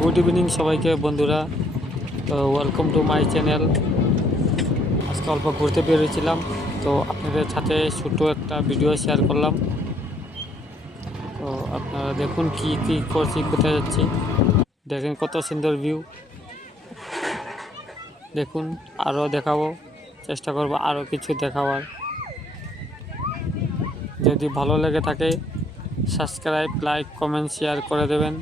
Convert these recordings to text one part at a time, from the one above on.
Good evening সবাইকে বন্ধুরা। তো ওয়েলকাম টু মাই চ্যানেল। আজকে অল্প ঘুরতে বেরিয়েছিলাম, তো আপনাদের সাথে ছোটো একটা ভিডিও শেয়ার করলাম। তো আপনারা দেখুন কি কি করছি, কোথায় যাচ্ছি। দেখেন কত সুন্দর ভিউ। দেখুন, আরও দেখাবো, চেষ্টা করবো আরও কিছু দেখাবার। যদি ভালো লেগে থাকে সাবস্ক্রাইব, লাইক, কমেন্ট, শেয়ার করে দেবেন।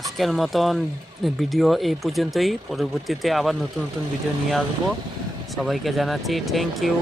আজকের মতন ভিডিও এই পর্যন্তই। পরবর্তীতে আবার নতুন নতুন ভিডিও নিয়ে আসবো। সবাইকে জানাচ্ছি থ্যাংক ইউ।